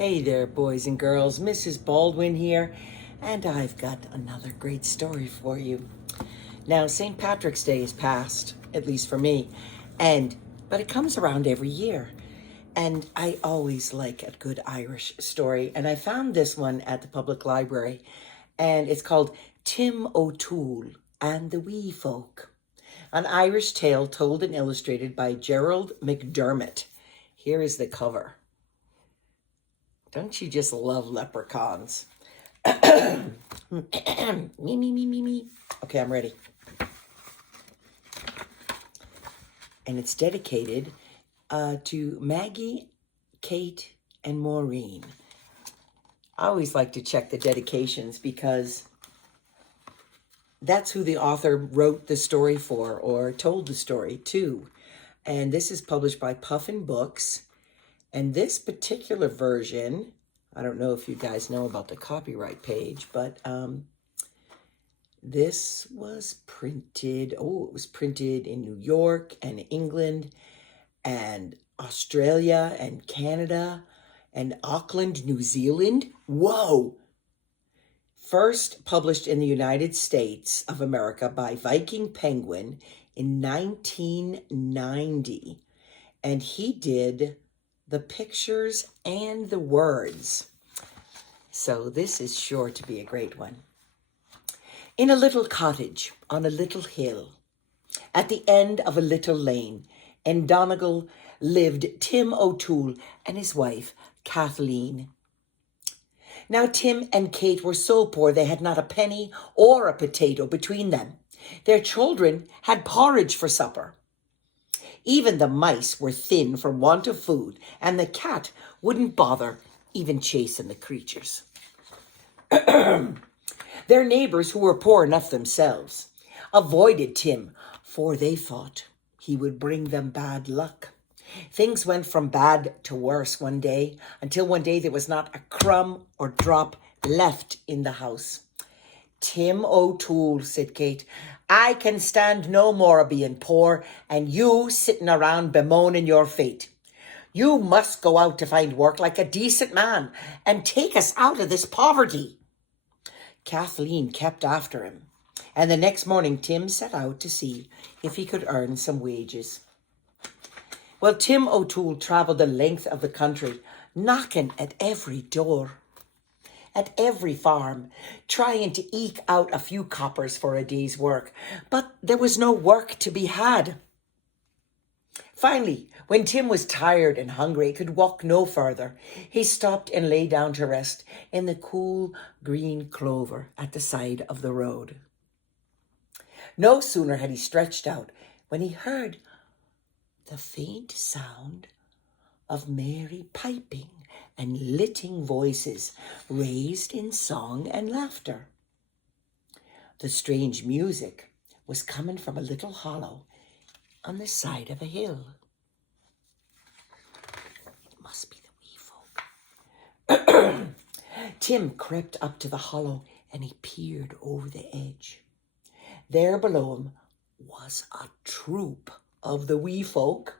Hey there, boys and girls. Mrs. Baldwin here, and I've got another great story for you. Now, St. Patrick's Day is past, at least for me, but it comes around every year, and I always like a good Irish story. And I found this one at the public library, and it's called Tim O'Toole and the Wee Folk, an Irish tale told and illustrated by Gerald McDermott. Here is the cover. Don't you just love leprechauns? Me. Okay, I'm ready. And it's dedicated to Maggie, Kate, and Maureen. I always like to check the dedications because that's who the author wrote the story for or told the story to. And this is published by Puffin Books. And this particular version, I don't know if you guys know about the copyright page, but this was printed, it was printed in New York and England and Australia and Canada and Auckland, New Zealand. Whoa! First published in the United States of America by Viking Penguin in 1990. And he did the pictures and the words. So this is sure to be a great one. In a little cottage on a little hill, at the end of a little lane, in Donegal lived Tim O'Toole and his wife, Kathleen. Now Tim and Kate were so poor they had not a penny or a potato between them. Their children had porridge for supper. Even the mice were thin from want of food, and the cat wouldn't bother even chasing the creatures. Their neighbors, who were poor enough themselves, avoided Tim, for they thought he would bring them bad luck. Things went from bad to worse one day, until one day there was not a crumb or drop left in the house. Tim O'Toole, said Kate, I can stand no more of being poor and you sitting around bemoaning your fate. You must go out to find work like a decent man and take us out of this poverty. Kathleen kept after him, and the next morning Tim set out to see if he could earn some wages. Well, Tim O'Toole travelled the length of the country, knocking at every door, at every farm, trying to eke out a few coppers for a day's work, but there was no work to be had. Finally, when Tim was tired and hungry, could walk no further, he stopped and lay down to rest in the cool green clover at the side of the road. No sooner had he stretched out when he heard the faint sound of merry piping and lilting voices raised in song and laughter. The strange music was coming from a little hollow on the side of a hill. It must be the wee folk. Tim crept up to the hollow and he peered over the edge. There below him was a troop of the wee folk,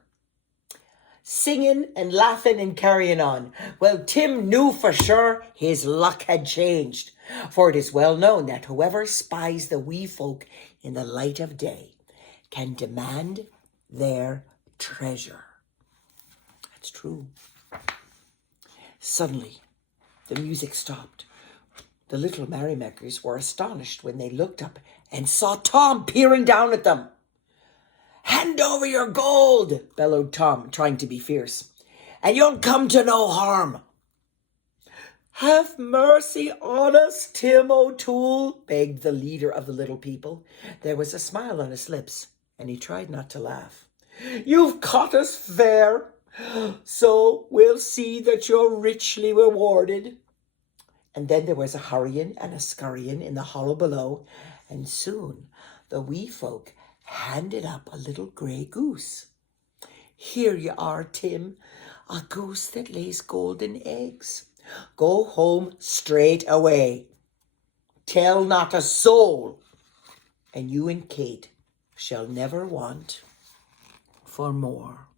singing and laughing and carrying on. Well, Tim knew for sure his luck had changed, for it is well known that whoever spies the wee folk in the light of day can demand their treasure. That's true. Suddenly, the music stopped. The little merrymakers were astonished when they looked up and saw Tom peering down at them. Hand over your gold, bellowed Tom, trying to be fierce, and you'll come to no harm. Have mercy on us, Tim O'Toole, begged the leader of the little people. There was a smile on his lips, and he tried not to laugh. You've caught us fair, so we'll see that you're richly rewarded. And then there was a hurrying and a scurrying in the hollow below, and soon the wee folk handed up a little grey goose. Here you are, Tim, a goose that lays golden eggs. Go home straight away. Tell not a soul, and you and Kate shall never want for more.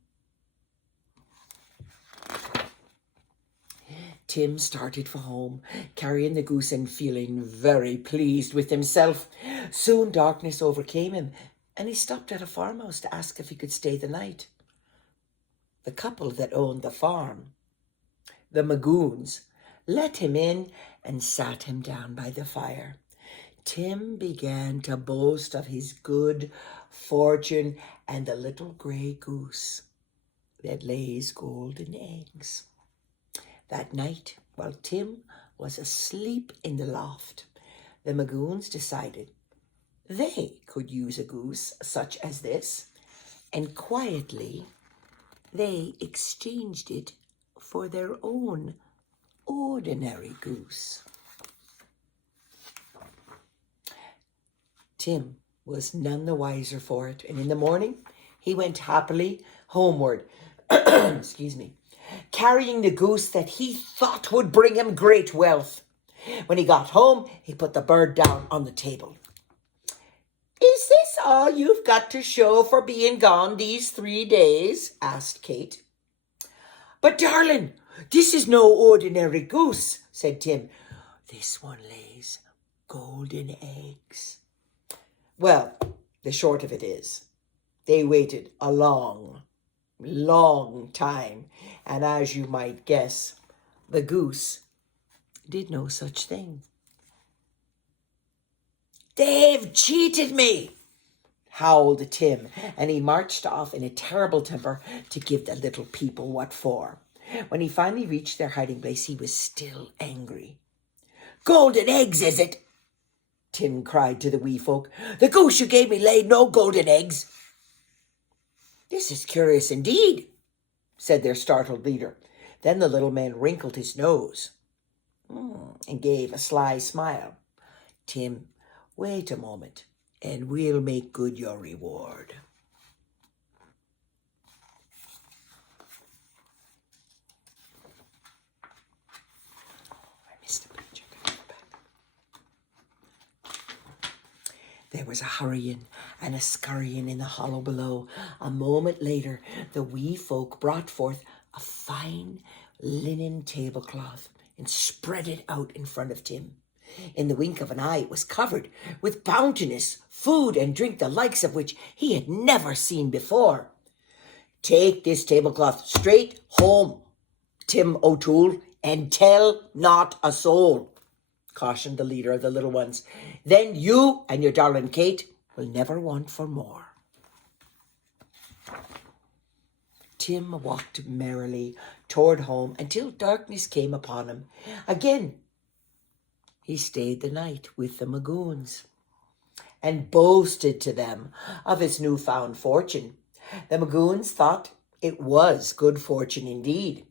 Tim started for home, carrying the goose and feeling very pleased with himself. Soon darkness overcame him, and he stopped at a farmhouse to ask if he could stay the night. The couple that owned the farm, the Magoons, let him in and sat him down by the fire. Tim began to boast of his good fortune and the little grey goose that lays golden eggs. That night, while Tim was asleep in the loft, the Magoons decided they could use a goose such as this, and quietly they exchanged it for their own ordinary goose. Tim was none the wiser for it, and in the morning he went happily homeward, excuse me, carrying the goose that he thought would bring him great wealth. When he got home, he put the bird down on the table. "Is this all you've got to show for being gone these 3 days?" asked Kate. "But, darling, this is no ordinary goose," said Tim. "This one lays golden eggs." Well, the short of it is, they waited a long time, and as you might guess, the goose did no such thing. "They've cheated me," howled Tim, and he marched off in a terrible temper to give the little people what for. When he finally reached their hiding place, he was still angry. "Golden eggs, is it?" Tim cried to the wee folk. "The goose you gave me laid no golden eggs." "This is curious indeed," said their startled leader. Then the little man wrinkled his nose and gave a sly smile. "Tim, wait a moment, and we'll make good your reward." I missed a page. I gotta go back. There was a hurrying and a scurrying in the hollow below. A moment later, the wee folk brought forth a fine linen tablecloth and spread it out in front of Tim. In the wink of an eye, it was covered with bounteous food and drink, the likes of which he had never seen before. "Take this tablecloth straight home, Tim O'Toole, and tell not a soul," cautioned the leader of the little ones. "Then you and your darling Kate will never want for more." Tim walked merrily toward home until darkness came upon him. Again, he stayed the night with the Magoons and boasted to them of his newfound fortune. The Magoons thought it was good fortune indeed.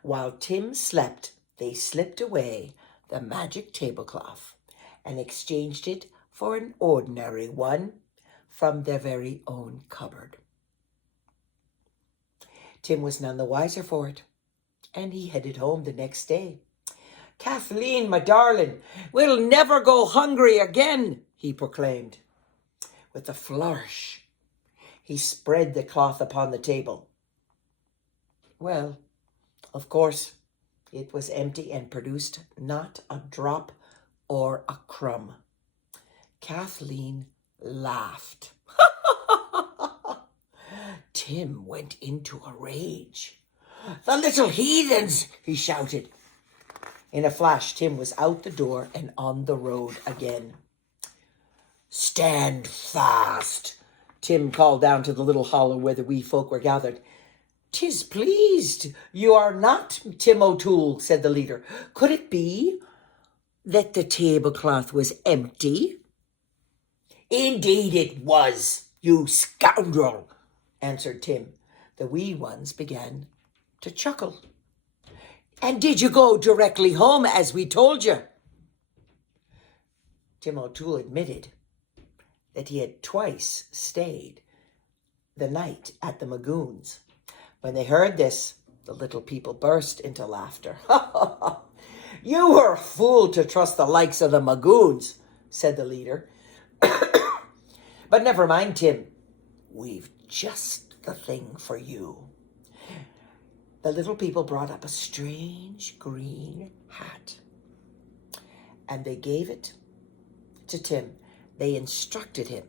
While Tim slept, they slipped away the magic tablecloth and exchanged it for an ordinary one from their very own cupboard. Tim was none the wiser for it, and he headed home the next day. "Kathleen, my darling, we'll never go hungry again," he proclaimed. With a flourish, he spread the cloth upon the table. Well, of course, it was empty and produced not a drop or a crumb. Kathleen laughed. Tim went into a rage. "The little heathens!" he shouted. In a flash, Tim was out the door and on the road again. "Stand fast," Tim called down to the little hollow where the wee folk were gathered. "'Tis pleased you are not Tim O'Toole," said the leader. "Could it be that the tablecloth was empty?" "Indeed it was, you scoundrel," answered Tim. The wee ones began to chuckle. "And did you go directly home as we told you?" Tim O'Toole admitted that he had twice stayed the night at the Magoons. When they heard this, the little people burst into laughter. "You were a fool to trust the likes of the Magoons," said the leader. "But never mind, Tim. We've just the thing for you." The little people brought up a strange green and they gave it to Tim. They instructed him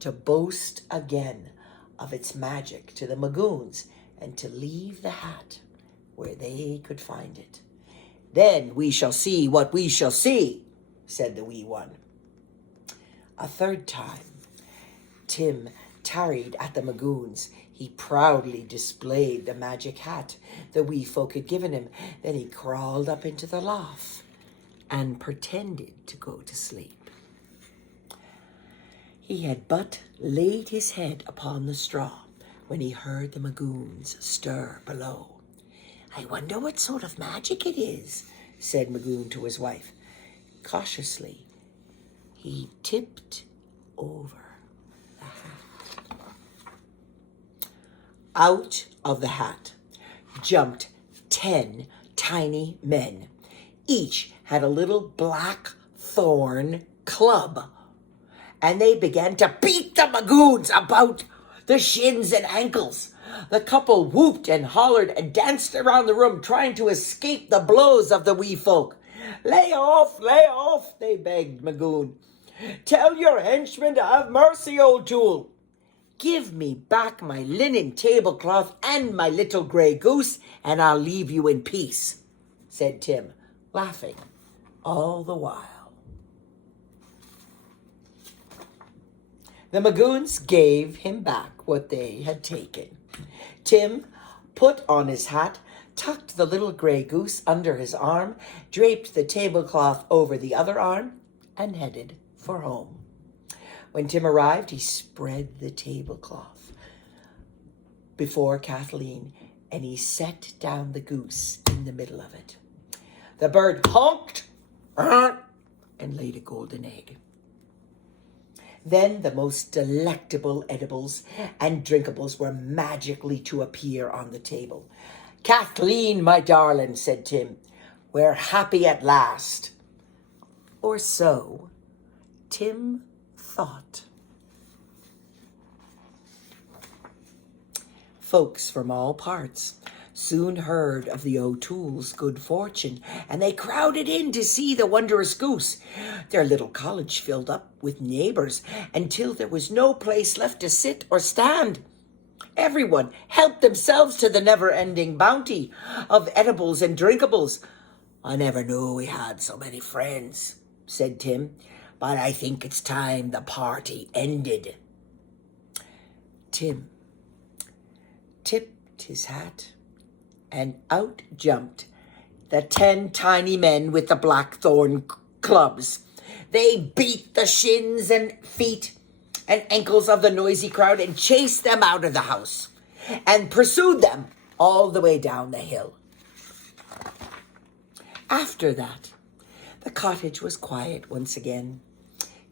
to boast again of its magic to the Magoons and to leave the hat where they could find it. Then we shall see what we shall see, said the wee one. A third time, Tim tarried at the Magoons. He proudly displayed the magic hat the wee folk had given him. Then he crawled up into the loft and pretended to go to sleep. He had but laid his head upon the straw when he heard the Magoons stir below. "I wonder what sort of magic it is," said Magoon to his wife. Cautiously, he tipped over the hat. Out of the hat jumped 10 tiny men. Each had a little black thorn club, and they began to beat the Magoons about the shins and ankles. The couple whooped and hollered and danced around the room, trying to escape the blows of the wee folk. Lay off, they begged Magoon. "Tell your henchmen to have mercy, O'Toole." "Give me back my linen tablecloth and my little grey goose, and I'll leave you in peace," said Tim, laughing all the while. The Magoons gave him back what they had taken. Tim put on his hat, tucked the little grey goose under his arm, draped the tablecloth over the other arm, and headed for home. When Tim arrived, he spread the tablecloth before Kathleen, and he set down the goose in the middle of it. The bird honked and laid a golden egg. Then the most delectable edibles and drinkables were magically to appear on the table. "Kathleen, my darling," said Tim, "we're happy at last." Or so Tim thought. Folks from all parts soon heard of the O'Toole's good fortune, and they crowded in to see the wondrous goose. Their little cottage filled up with neighbours until there was no place left to sit or stand. Everyone helped themselves to the never-ending bounty of edibles and drinkables. "I never knew we had so many friends," said Tim, "but I think it's time the party ended." Tim tipped his hat, and out jumped the 10 tiny men with the blackthorn clubs. They beat the shins and feet and ankles of the noisy crowd and chased them out of the house and pursued them all the way down the hill. After that, the cottage was quiet once again.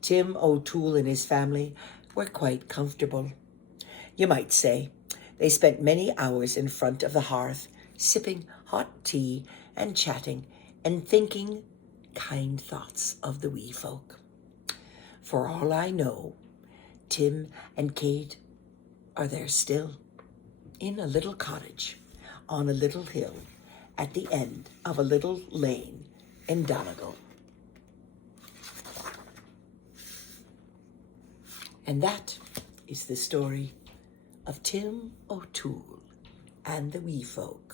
Tim O'Toole and his family were quite comfortable. You might say they spent many hours in front of the hearth, sipping hot tea and chatting and thinking kind thoughts of the wee folk. For all I know, Tim and Kate are there still, in a little cottage on a little hill at the end of a little lane in Donegal. And that is the story of Tim O'Toole and the wee folk.